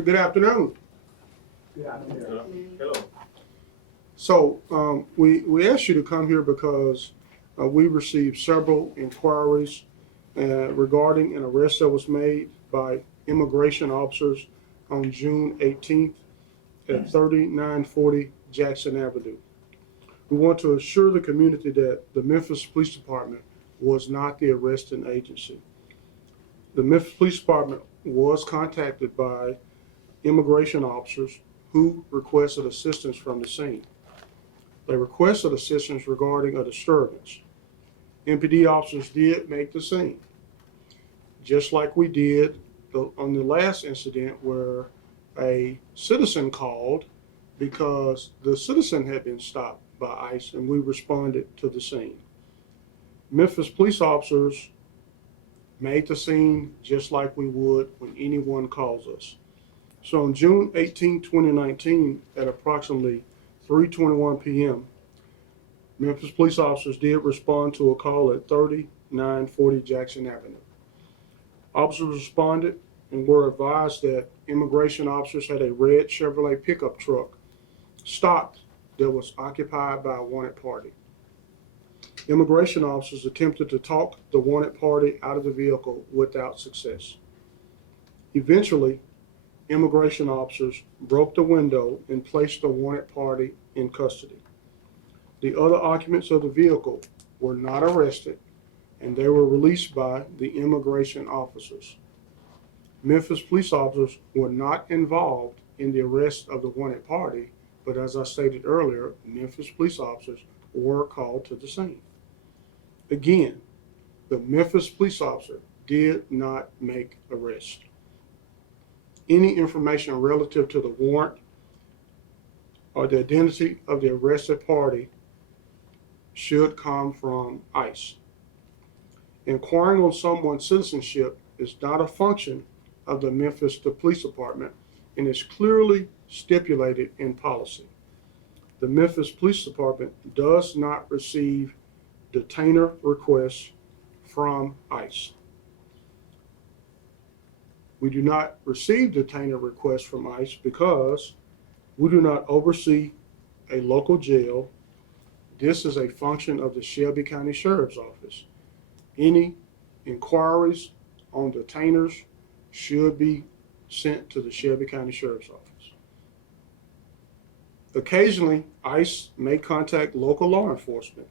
Good afternoon. Good afternoon. Hello. So we asked you to come here because we received several inquiries regarding an arrest that was made by immigration officers on June 18th at 3940 Jackson Avenue. We want to assure the community that the Memphis Police Department was not the arresting agency. The Memphis Police Department was contacted by immigration officers who requested assistance from the scene. They requested assistance regarding a disturbance. MPD officers did make the scene, just like we did on the last incident where a citizen called because the citizen had been stopped by ICE and we responded to the scene. Memphis police officers made the scene just like we would when anyone calls us. So on June 18, 2019, at approximately 3:21 p.m., Memphis police officers did respond to a call at 3940 Jackson Avenue. Officers responded and were advised that immigration officers had a red Chevrolet pickup truck stopped that was occupied by a wanted party. Immigration officers attempted to talk the wanted party out of the vehicle without success. Eventually, immigration officers broke the window and placed the wanted party in custody. The other occupants of the vehicle were not arrested and they were released by the immigration officers. Memphis police officers were not involved in the arrest of the wanted party, but as I stated earlier, Memphis police officers were called to the scene. Again, the Memphis police officer did not make arrest. Any information relative to the warrant or the identity of the arrested party should come from ICE. Inquiring on someone's citizenship is not a function of the Memphis Police Department and is clearly stipulated in policy. The Memphis Police Department does not receive detainer requests from ICE. We do not receive detainer requests from ICE because we do not oversee a local jail. This is a function of the Shelby County Sheriff's Office. Any inquiries on detainers should be sent to the Shelby County Sheriff's Office. Occasionally, ICE may contact local law enforcement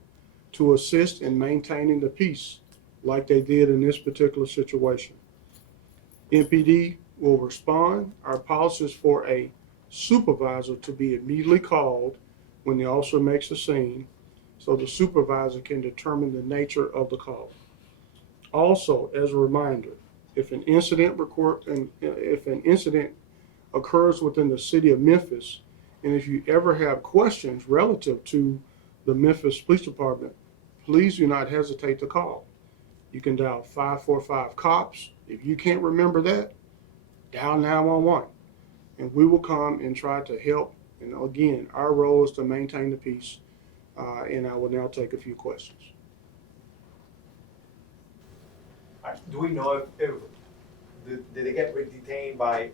to assist in maintaining the peace, like they did in this particular situation. MPD will respond. Our policy is for a supervisor to be immediately called when the officer makes a scene, so the supervisor can determine the nature of the call. Also, as a reminder, if an incident occurs within the city of Memphis, and if you ever have questions relative to the Memphis Police Department, please do not hesitate to call. You can dial 545 COPS. If you can't remember that, dial 911, and we will come and try to help. And again, our role is to maintain the peace, and I will now take a few questions. Do we know if did they get detained by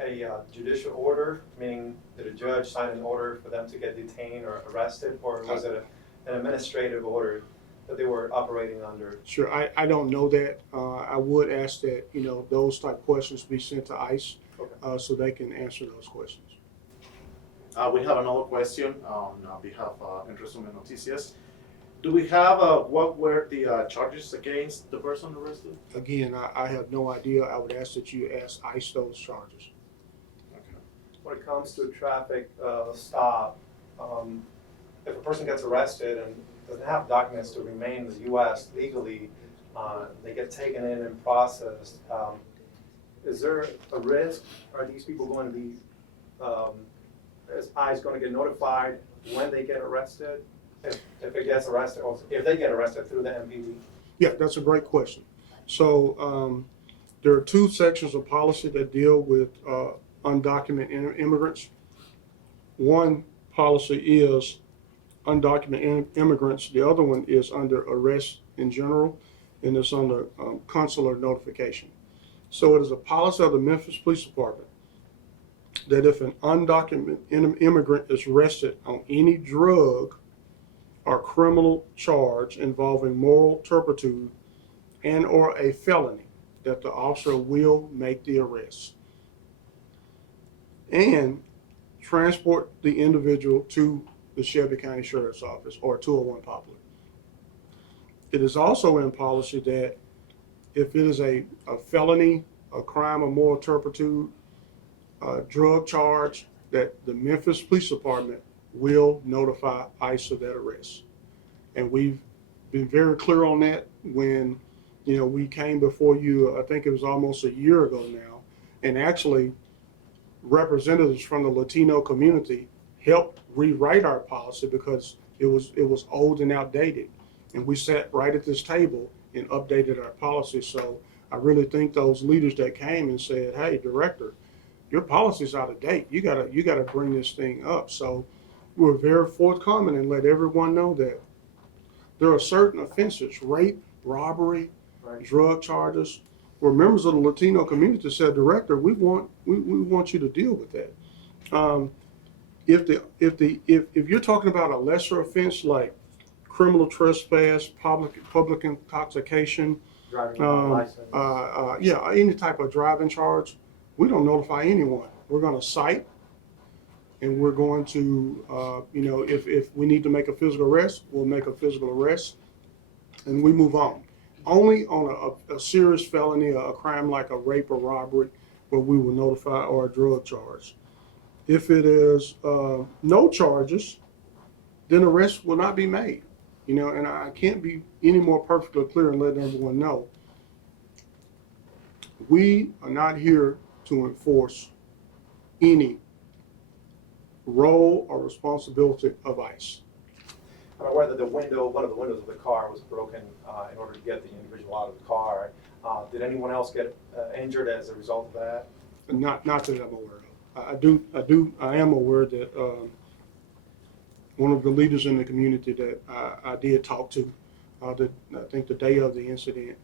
a judicial order, meaning did a judge sign an order for them to get detained or arrested, or was it an administrative order that they were operating under? Sure, I don't know that. I would ask that, those type questions be sent to ICE, Okay. so they can answer those questions. We have another question on behalf of Resumen Noticias. Do we have what were the charges against the person arrested? Again, I have no idea. I would ask that you ask ICE those charges. Okay. When it comes to a traffic stop, if a person gets arrested and doesn't have documents to remain in the U.S. legally, they get taken in and processed. Is there a risk? Are these people going to be, is ICE going to get notified when they get arrested? If it gets arrested, or if they get arrested through the MPD? Yeah, that's a great question. So there are two sections of policy that deal with undocumented immigrants. One policy is undocumented immigrants. The other one is under arrest in general, and it's under consular notification. So it is a policy of the Memphis Police Department that if an undocumented immigrant is arrested on any drug or criminal charge involving moral turpitude and or a felony, that the officer will make the arrest and transport the individual to the Shelby County Sheriff's Office or 201 Poplar. It is also in policy that if it is a felony, a crime of moral turpitude, a drug charge, that the Memphis Police Department will notify ICE of that arrest. And we've been very clear on that when, we came before you, I think it was almost a year ago now, and actually representatives from the Latino community helped rewrite our policy because it was old and outdated. And we sat right at this table and updated our policy. So I really think those leaders that came and said, hey, director, your policy's out of date. You gotta bring this thing up. So we're very forthcoming and let everyone know that there are certain offenses, rape, robbery, Right. drug charges, where members of the Latino community said, director, we want you to deal with that. If you're talking about a lesser offense like criminal trespass, public intoxication, Driving without license. any type of driving charge, we don't notify anyone. We're going to cite, and we're going to, if we need to make a physical arrest, we'll make a physical arrest, and we move on. Only on a serious felony, a crime like a rape or robbery, where we will notify, or a drug charge. If it is no charges, then arrest will not be made. And I can't be any more perfectly clear and let everyone know. We are not here to enforce any role or responsibility of ICE. I'm aware that one of the windows of the car was broken in order to get the individual out of the car. Did anyone else get injured as a result of that? Not that I'm aware of. I am aware that one of the leaders in the community that I did talk to, I think the day of the incident,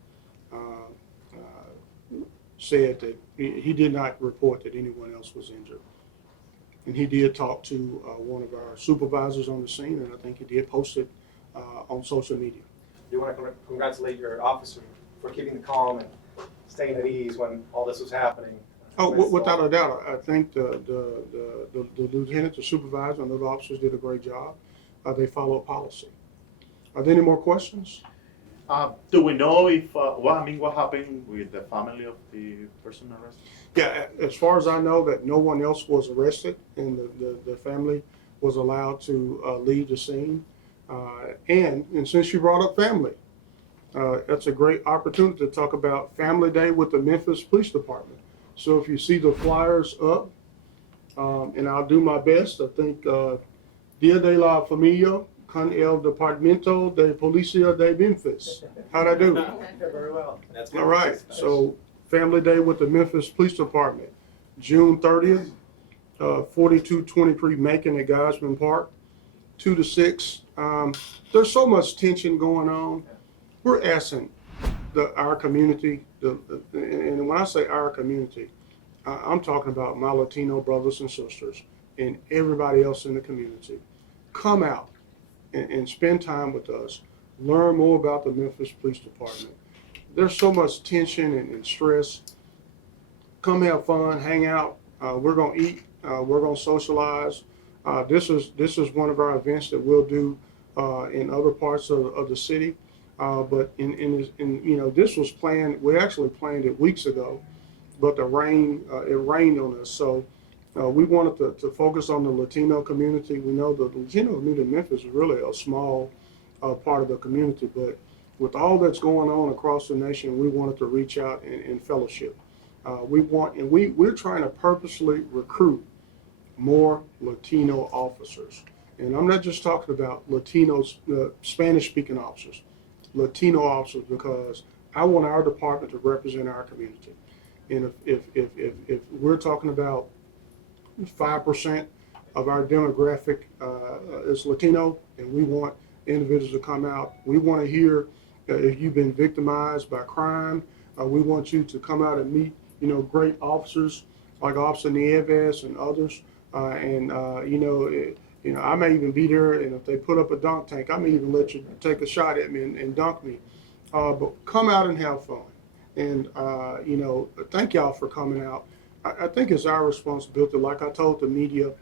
said that he did not report that anyone else was injured. And he did talk to one of our supervisors on the scene, and I think he did post it on social media. Do you want to congratulate your officer for keeping calm and staying at ease when all this was happening? Oh, without a doubt, I think the lieutenant, the supervisor, and the officers did a great job. They followed policy. Are there any more questions? Do we know if what happened with the family of the person arrested? Yeah, as far as I know, that no one else was arrested, and the family was allowed to leave the scene. And since you brought up family, that's a great opportunity to talk about Family Day with the Memphis Police Department. So if you see the flyers up, and I'll do my best, I think Dia de la Familia con el Departamento de Policía de Memphis. How'd I do? Very well. That's good. All right, so Family Day with the Memphis Police Department, June 30th, 4223 Macon at Gosman Park, 2 to 6. There's so much tension going on. We're asking our community, and when I say our community, I'm talking about my Latino brothers and sisters and everybody else in the community. Come out and spend time with us. Learn more about the Memphis Police Department. There's so much tension and stress. Come have fun, hang out. We're gonna eat. We're gonna socialize. This is one of our events that we'll do in other parts of the city. But this was planned. We actually planned it weeks ago, but it rained on us. So we wanted to focus on the Latino community. We know the Latino community in Memphis is really a small part of the community, but with all that's going on across the nation, we wanted to reach out and fellowship. We're trying to purposely recruit more Latino officers. And I'm not just talking about Latinos, Spanish-speaking officers, Latino officers, because I want our department to represent our community. And if we're talking about 5% of our demographic is Latino, and we want individuals to come out, we want to hear if you've been victimized by crime, We want you to come out and meet, great officers like Officer Nieves and others. I may even be there, and if they put up a dunk tank, I may even let you take a shot at me and dunk me. But come out and have fun. And, thank y'all for coming out. I think it's our responsibility, like I told the media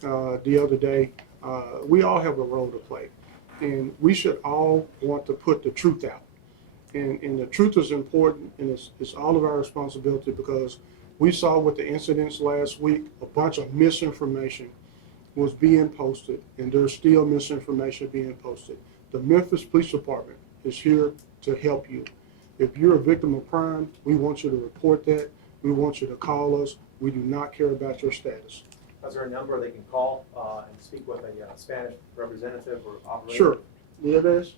the other day, we all have a role to play. And we should all want to put the truth out. And the truth is important, and it's all of our responsibility, because we saw with the incidents last week, a bunch of misinformation was being posted, and there's still misinformation being posted. The Memphis Police Department is here to help you. If you're a victim of crime, we want you to report that. We want you to call us. We do not care about your status. Is there a number they can call and speak with a Spanish representative or operator? Sure. Nieves?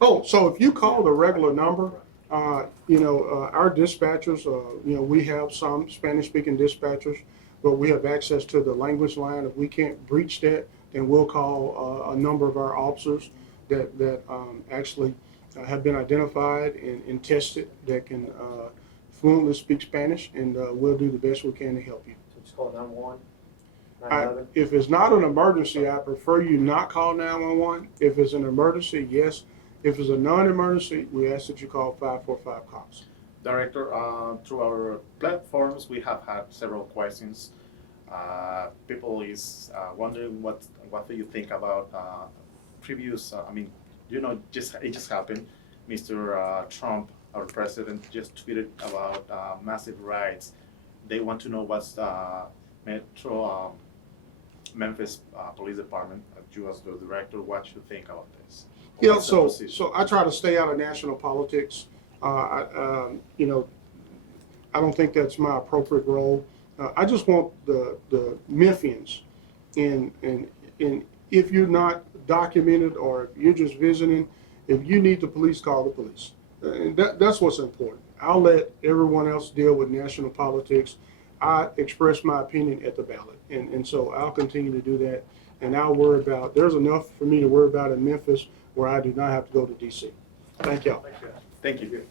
Oh, so if you call the regular number, our dispatchers, we have some Spanish-speaking dispatchers, but we have access to the language line. If we can't breach that, then we'll call a number of our officers that actually have been identified and tested that can fluently speak Spanish, and we'll do the best we can to help you. So just call 911, 911? If it's not an emergency, I prefer you not call 911. If it's an emergency, yes. If it's a non-emergency, we ask that you call 545 cops. Director, through our platforms, we have had several questions. People is wondering what do you think about previous, it just happened. Mr. Trump, our president, just tweeted about massive riots. They want to know what's Memphis Police Department, you as the director, what you think about this? What's the position? So I try to stay out of national politics. I don't think that's my appropriate role. I just want the Memphians, and if you're not documented or if you're just visiting, if you need the police, call the police. And that's what's important. I'll let everyone else deal with national politics. I express my opinion at the ballot, and so I'll continue to do that. And I'll worry about, there's enough for me to worry about in Memphis where I do not have to go to D.C. Thank y'all. Thank you.